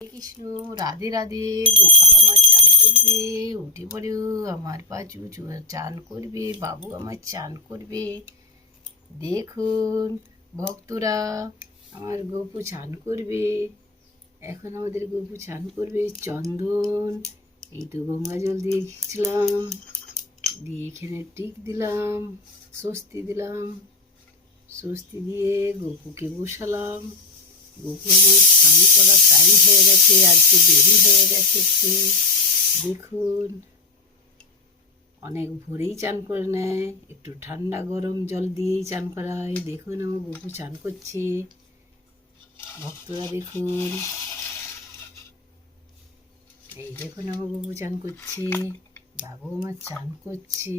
কৃষ্ণ, রাধে রাধে, গোপাল আমার চান করবে, উঠে পড়ে আমার পাচু চান করবে, বাবু আমার চান করবে। দেখুন ভক্তরা, আমার গপু চান করবে। এখন আমাদের গপু চান করবে, চন্দন, এই তো গঙ্গা জল দিয়ে খিচলাম দিয়ে এখানে টিক দিলাম, স্বস্তি দিলাম, স্বস্তি দিয়ে গপুকে বসালাম। গপু আমার স্নান করার টাইম হয়ে গেছে, আজকে দেরি হয়ে গেছে একটু। দেখুন, অনেক ভোরেই চান করে নেয়, একটু ঠান্ডা গরম জল দিয়েই চান করা হয়। দেখুন, আমার গপু চান করছে। ভক্তরা দেখুন। এই দেখুন, আমার গপু চান করছে। বাবু আমার চান করছে।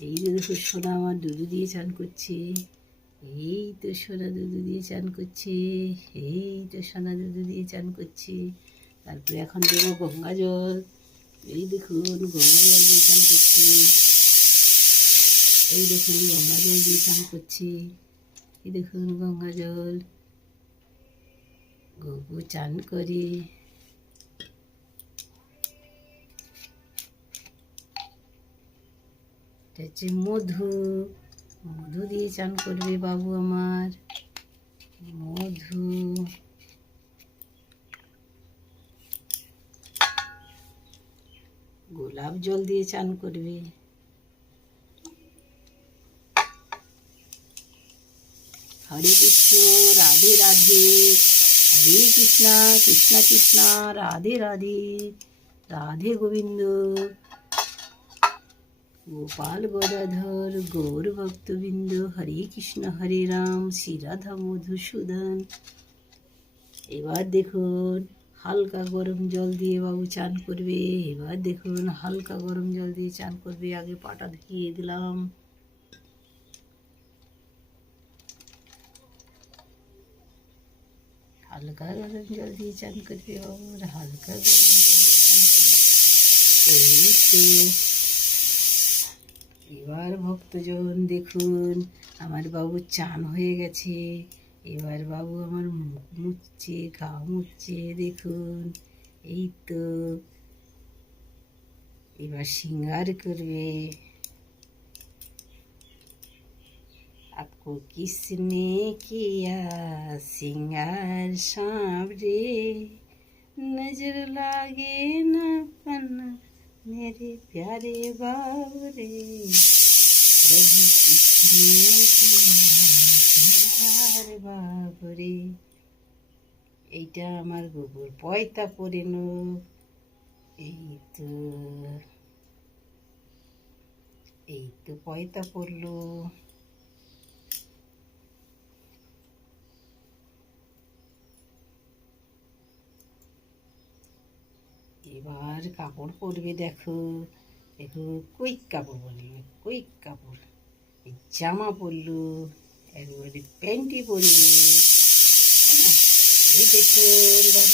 এই যে দেখো সোনা আমার দুধু দিয়ে চান করছে। এই তো সোনা দুধু দিয়ে চান করছে, এই তো সোনা দুধু দিয়ে চান করছে। তারপরে এখন দেবো গঙ্গা জল। এই দেখুন, গঙ্গা জল দিয়ে চান করছে। এই দেখুন, গঙ্গা জল দিয়ে চান করছে। এই দেখুন, গঙ্গা জল। গপু চান করে। এটা হচ্ছে মধু। মধু দিয়ে চান করবে বাবু আমার। মধু। গোলাপ জল দিয়ে চান করবে। হরে কৃষ্ণ, রাধে রাধে। হরে কৃষ্ণা, কৃষ্ণ কৃষ্ণ, রাধে রাধে। রাধে গোবিন্দ। গোপাল গদাধর গৌর ভক্তবৃন্দ হরে কৃষ্ণ হরে রাম শ্রীরাধা মধুসূদন এবার দেখুন, হালকা গরম জল দিয়ে বাবু চান করবে। এবার দেখুন, হালকা গরম জল দিয়ে চান করবে। আগে পাটা ধুয়ে দিলাম। হালকা গরম জল দিয়ে চান করবে বাবু। হালকা গরম জল দিয়ে চান করবে। এই তো। ভক্তজন দেখুন আমার বাবু চান হয়ে গেছে এবার বাবু আমার মুখ মুছছে গা মুছছে দেখুন এই তো এবার সিঙ্গার করবে आपको किसने किया सिंगार सांवरे नजर लागे न पन मेरे प्यारे बाबरे এইটা আমার গোবর। পয়তা নো। এই তো। এই তো পয়তা পড়ল। এবার কাপড় পরবে দেখো। দেখো কুইক কাপড় পরলো কুইক কাপড়। জামা পরলো, একবারে প্যান্টি না? এই দেখুন এবার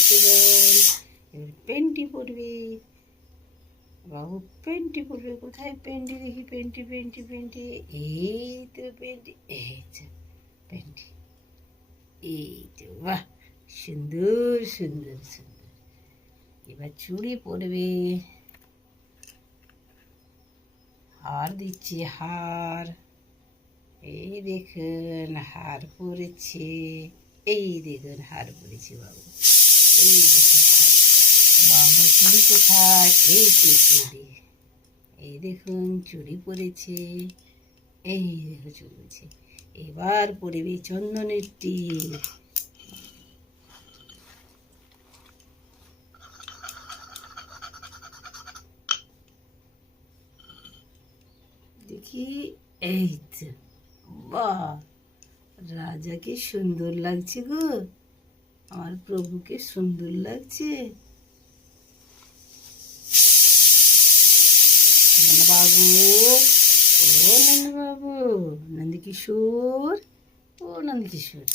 প্যান্টি পরবে। বাবু প্যান্টি পরবে, কোথায় প্যান্টি দেখি প্যান্টি প্যান্টি প্যান্টি এই তো প্যান্টি এই প্যান্টি এই তো, বাহ, সুন্দর সুন্দর সুন্দর। এবার চুড়ি পরবে। হার দিচ্ছে হার এই দেখুন, হার পরেছে। এই দেখুন, হার পরেছে বাবু। এই দেখুন বাবু, চুড়ি কোথায়? এই তো চুড়ি। এই দেখুন চুরি পরেছে। এই দেখো চুড়ি পরেছে। এবার পরবে চন্দনের টিপ। কি এই তো বা রাজাকে সুন্দর লাগছে গো। আমার প্রভুকে সুন্দর লাগছে। বাবু ও নন্দবাবু, নন্দকিশোর, ও নন্দকিশোর।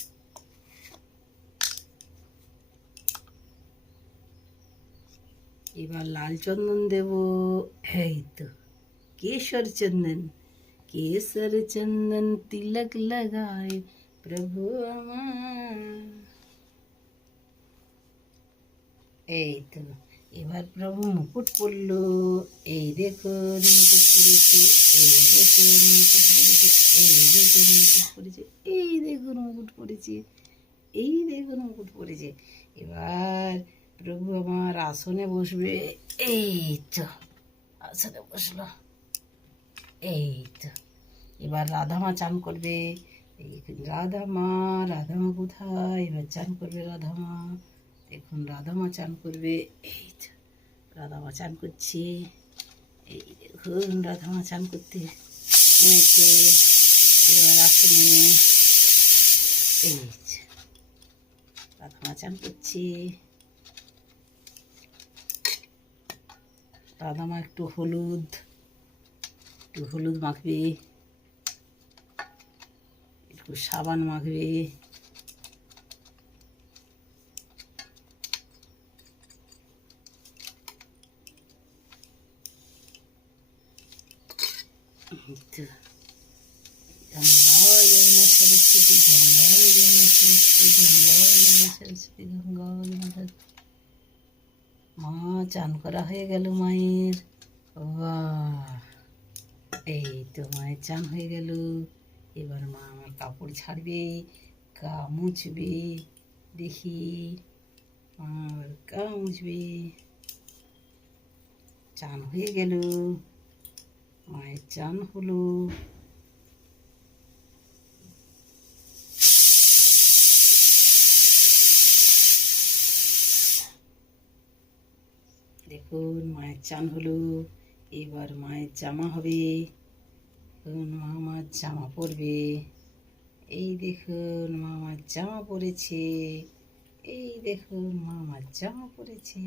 এবার লাল চন্দন দেব। এই তো কেশর চন্দন। केसर चंदन तिलक लगाए प्रभु अमा এই তো এবার প্রভু মুকুট পরলো এই দেখুন মুকুট পরেছে এই দেখুন মুকুট পরেছে এই দেখুন মুকুট পরেছে এই দেখুন মুকুট পরেছে এই দেখুন মুকুট পরেছে এবার প্রভু আমার আসনে বসবে এই তো আসনে বসলো এই তো এবার রাধামা চান করবে। রাধামা রাধামা কোথায়? এবার চান করবে রাধামা। দেখুন, রাধামা চান করবে। এই তো রাধামা চান করছে। এই দেখুন, রাধামা চান করতে। এবার আসনে। এই রাধামা চান করছে। রাধামা একটু হলুদ। একটু হলুদ মাখবে একটু সাবান মাখবে। তো মা চান করা হয়ে গেল মায়ের। বাহ। এই তো মায়ের চান হয়ে গেল। এবার মা আমার কাপড় ছাড়বে, গা মুছবে, দেখি মা আবার গা মুছবে। চান হয়ে গেল, মায়ের চান হলো। দেখুন, মায়ের চান হলো। এবার মায়ের জামা হবে দেখুন মা আমার জামা পরবে এই দেখুন মা আমার জামা পরেছে এই দেখুন মা আমার জামা পরেছে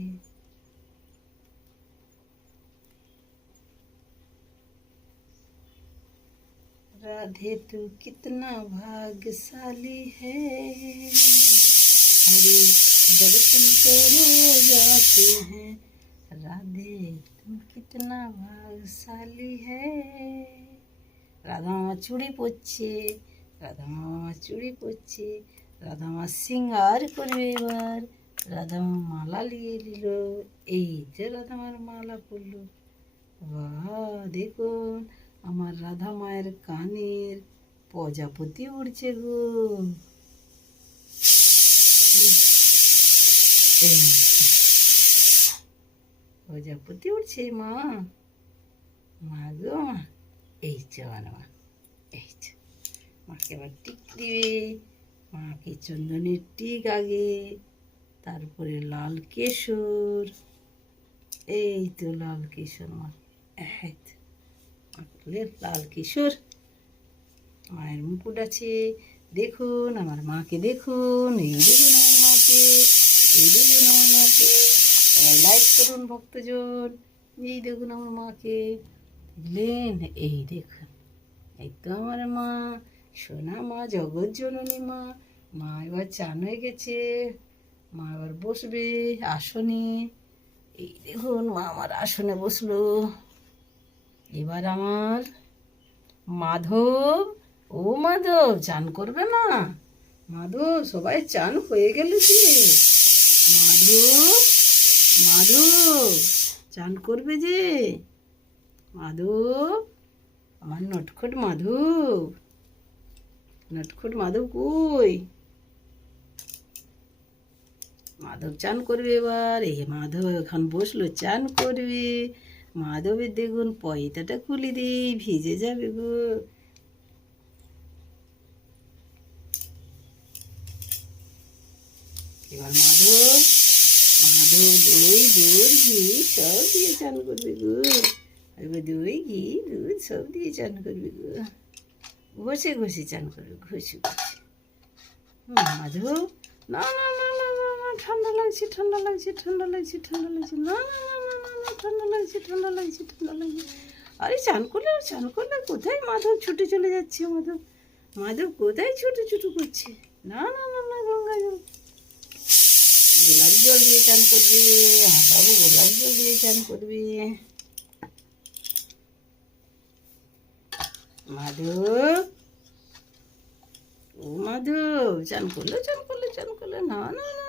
राधे तू कितना भाग्यशाली है हरे दर्शन तो रोज आते हैं राधे तुम कितना भाग्यशाली है রাধা মামা চুড়ি পরছে রাধা মামা চুড়ি পরছে রাধা মা সিঙ্গার করবে এবার রাধা মা মালা নিয়ে নিল এই যে রাধা মার মালা পরলো বাহ দেখুন আমার রাধা মায়ের কানের প্রজাপতি উড়ছে গো এই তো। প্রজাপতি উঠছে, মা। মা গো মা এই আমার মা, এই যে। মাকে আবার টিক দিবে। মাকে চন্দনের টিক আগে, তারপরে লাল কেশর। এই তো লাল কেশর, মা। মাখলে লাল কিশোর। মায়ের মুকুট আছে। দেখুন আমার মাকে, দেখুন। এই দেখুন আমার মাকে, এই দেখুন আমার মাকে। সবাই লাইক করুন ভক্তজন। এই দেখুন আমার মাকে। লেন এই দেখুন। এই তো আমার মা। সোনা মা, জগৎ জননী মা। মা এবার চান হয়ে গেছে। মা এবার বসবে আসনে। এই দেখুন, মা আমার আসনে বসল। এবার আমার মাধব, ও মাধব, চান করবে না? মাধব, সবাই চান হয়ে গেল যে। মাধব মাধব, চান করবে যে। মাধব, আমার নটখট মাধব। নটখট মাধব কই? মাধব চান করবে এবার। এ মাধব এখন বসল, চান করবে। মাধবের দেখুন পয়তাটা খুলে দিই, ভিজে যাবে গো। এবার মাধব মাধব দই দুধ ঘি সব দিয়ে চান করবে গো এবার দই ঘি দুধ সব দিয়ে চান করবে গো ঘষে ঘষে চান করবে ঘষে ঘষে মাধব না না না না না না ঠান্ডা লাগছে ঠান্ডা লাগছে ঠান্ডা লাগছে ঠান্ডা লাগছে না না না না না ঠান্ডা লাগছে ঠান্ডা লাগছে ঠান্ডা লাগছে আরে চান করলে চান করলে কোথায় মাধব ছুটে চলে যাচ্ছে মাধব মাধব কোথায় ছুটে ছুটু করছে না না না না গঙ্গা জল গোলাপ জল দিয়ে চান করবে হ্যাঁ বাবু গোলাপ জল দিয়ে চান করবে মাধব ও মাধব চান করল চান করল চান করল না না না